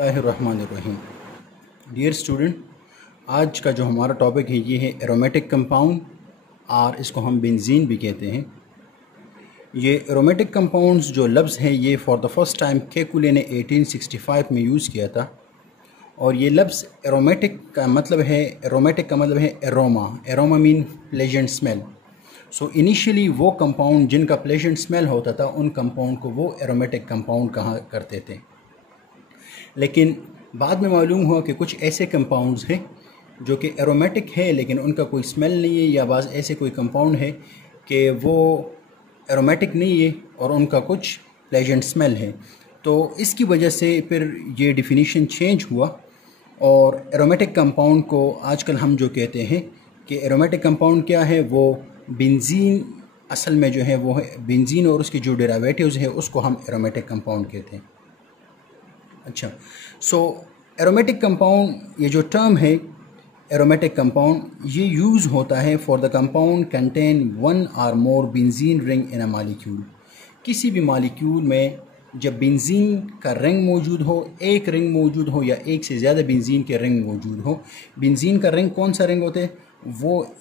बिस्मिल्लाहिर्रहमानिर्रहीम। Dear student, आज का जो हमारा टॉपिक है ये है एरोमेटिक कंपाउंड और इसको हम बेंजीन भी कहते हैं। ये एरोमेटिक कंपाउंड्स जो लफ्ज़ हैं ये for the first time Kekule ने 1865 में यूज़ किया था। और ये लफ्ज़ एरोमेटिक का मतलब है aroma. Aroma mean pleasant smell. So initially वो कंपाउंड जिनका प्लेजेंट स्मेल होता था उन कंपाउंड को वो एरोमेटिक कंपाउंड कहा करते थे। लेकिन बाद में मालूम हुआ कि कुछ ऐसे कंपाउंड्स हैं जो कि एरोमेटिक है लेकिन उनका कोई स्मेल नहीं है, या बाज़ ऐसे कोई कंपाउंड है कि वो एरोमेटिक नहीं है और उनका कुछ प्लेजेंट स्मेल है। तो इसकी वजह से फिर ये डिफिनीशन चेंज हुआ और एरोमेटिक कंपाउंड को आजकल हम जो कहते हैं कि एरोमेटिक कंपाउंड क्या है, वो बेंजीन असल में जो है वो है बेंजीन और उसके जो डेरिवेटिव्स है उसको हम एरोमेटिक कंपाउंड कहते हैं। अच्छा, सो एरोमेटिक कंपाउंड, ये जो टर्म है एरोमेटिक कंपाउंड, ये यूज़ होता है for the compound contain one और more benzene ring in a molecule. किसी भी मॉलिक्यूल में जब बेंजीन का रिंग मौजूद हो, एक रिंग मौजूद हो या एक से ज़्यादा बेंजीन के रिंग मौजूद हो। बेंजीन का रिंग कौन सा रिंग होता है वो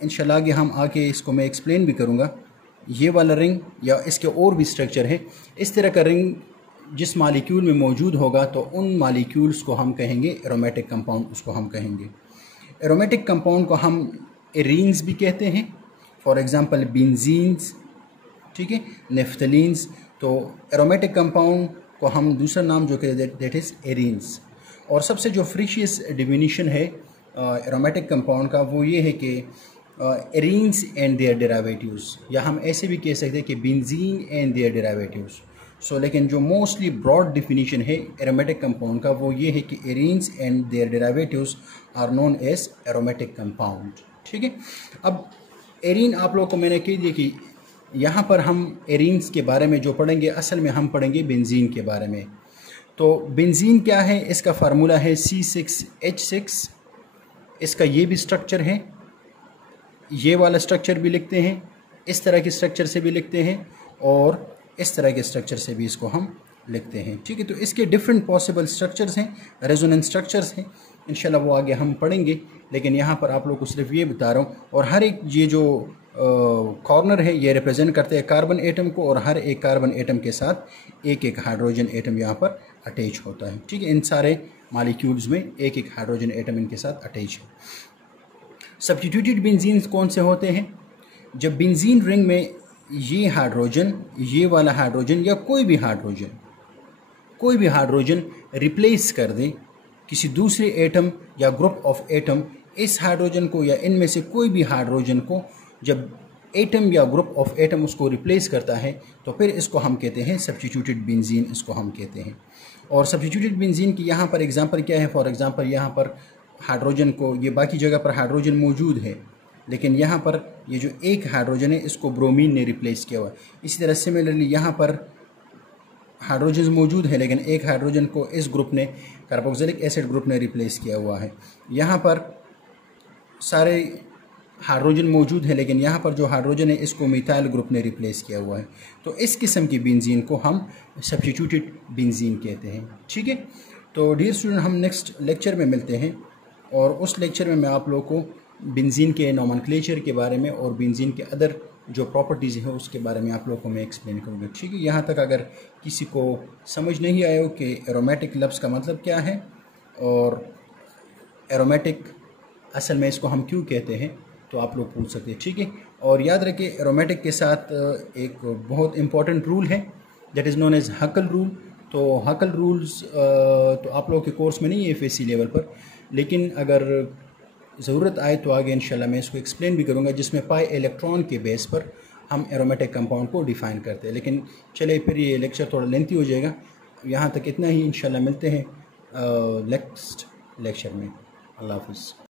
इंशाल्लाह आगे हम आके इसको मैं एक्सप्लेन भी करूँगा। ये वाला रिंग या इसके और भी स्ट्रक्चर है, इस तरह का रिंग जिस मालिक्यूल में मौजूद होगा तो उन मालिक्यूल्स को हम कहेंगे एरोमेटिक कंपाउंड, उसको हम कहेंगे। एरोमेटिक कंपाउंड को हम एरीन्स भी कहते हैं, फॉर एग्जांपल बेंजीन्स, ठीक है, नेफ्थलीन्स। तो एरोमेटिक कंपाउंड को हम दूसरा नाम जो कहते हैं दैट इज़ एरीन्स। और सबसे जो फ्रीशियस डिफिनीशन है एरोमेटिक कंपाउंड का वो ये है कि एरीन्स एंड देयर डेरिवेटिव्स, या हम ऐसे भी कह सकते हैं कि benzene and their derivatives. So लेकिन जो मोस्टली ब्रॉड डिफिनीशन है एरोमेटिक कंपाउंड का वो ये है कि arenes and their derivatives are known as aromatic compound, ठीक है। अब एरीन आप लोगों को मैंने कह दिया कि यहाँ पर हम एरीन्स के बारे में जो पढ़ेंगे असल में हम पढ़ेंगे बेंजीन के बारे में। तो बेंजीन क्या है, इसका फार्मूला है C6H6। इसका ये भी स्ट्रक्चर है, ये वाला स्ट्रक्चर भी लिखते हैं, इस तरह के स्ट्रक्चर से भी लिखते हैं और इस तरह के स्ट्रक्चर से भी इसको हम लिखते हैं, ठीक है। तो इसके डिफरेंट पॉसिबल स्ट्रक्चर्स हैं, रेजोनेंस स्ट्रक्चर्स हैं, इंशाल्लाह वो आगे हम पढ़ेंगे। लेकिन यहाँ पर आप लोग को सिर्फ ये बता रहा हूँ। और हर एक ये जो कॉर्नर है ये रिप्रेजेंट करते हैं कार्बन एटम को, और हर एक कार्बन एटम के साथ एक एक हाइड्रोजन एटम यहाँ पर अटैच होता है, ठीक है। इन सारे मॉलिक्यूल्स में एक एक हाइड्रोजन एटम इनके साथ अटैच है। सब्स्टिट्यूटेड बेंजीन कौन से होते हैं? जब बेंजीन रिंग में ये हाइड्रोजन, ये वाला हाइड्रोजन या कोई भी हाइड्रोजन रिप्लेस कर दें किसी दूसरे एटम या ग्रुप ऑफ एटम, इस हाइड्रोजन को या इनमें से कोई भी हाइड्रोजन को जब एटम या ग्रुप ऑफ एटम उसको रिप्लेस करता है तो फिर इसको हम कहते हैं सब्स्टिट्यूटेड बेंजीन, इसको हम कहते हैं। और सब्स्टिट्यूटेड बेंजीन की यहाँ पर एग्जांपल क्या है? फॉर एग्जांपल यहाँ पर हाइड्रोजन को, ये बाकी जगह पर हाइड्रोजन मौजूद है लेकिन यहाँ पर ये जो एक हाइड्रोजन है इसको ब्रोमीन ने रिप्लेस किया हुआ है। इसी तरह सिमिलरली यहाँ पर हाइड्रोजन मौजूद है लेकिन एक हाइड्रोजन को इस ग्रुप ने, कार्बोक्सिलिक एसिड ग्रुप ने रिप्लेस किया हुआ है। यहाँ पर सारे हाइड्रोजन मौजूद है लेकिन यहाँ पर जो हाइड्रोजन है इसको मिथाइल ग्रुप ने रिप्लेस किया हुआ है। तो इस किस्म की बेंजीन को हम सब्स्टिट्यूटेड बेंजीन कहते हैं, ठीक है। तो डियर स्टूडेंट, हम नेक्स्ट लेक्चर में मिलते हैं और उस लेक्चर में मैं आप लोगों को बेंजीन के नोमेनक्लेचर के बारे में और बेंजीन के अदर जो प्रॉपर्टीज़ हैं उसके बारे में आप लोगों को मैं एक्सप्लेन करूँगा, ठीक है। यहाँ तक अगर किसी को समझ नहीं आया हो कि एरोमेटिक लफ्ज़ का मतलब क्या है और एरोमेटिक असल में इसको हम क्यों कहते हैं तो आप लोग पूछ सकते हैं, ठीक है। और याद रखें एरोमेटिक के साथ एक बहुत इंपॉर्टेंट रूल है that is known as Huckel rule. तो हकल रूल्स तो आप लोगों के कोर्स में नहीं है FSC लेवल पर, लेकिन अगर ज़रूरत आए तो आगे इंशाल्लाह मैं इसको एक्सप्लेन भी करूँगा, जिसमें पाई इलेक्ट्रॉन के बेस पर हम एरोमेटिक कंपाउंड को डिफ़ाइन करते हैं। लेकिन चले फिर ये लेक्चर थोड़ा लेंथी हो जाएगा, यहाँ तक इतना ही। इंशाल्लाह मिलते हैं नेक्स्ट लेक्चर में। अल्लाह हाफ़िज़।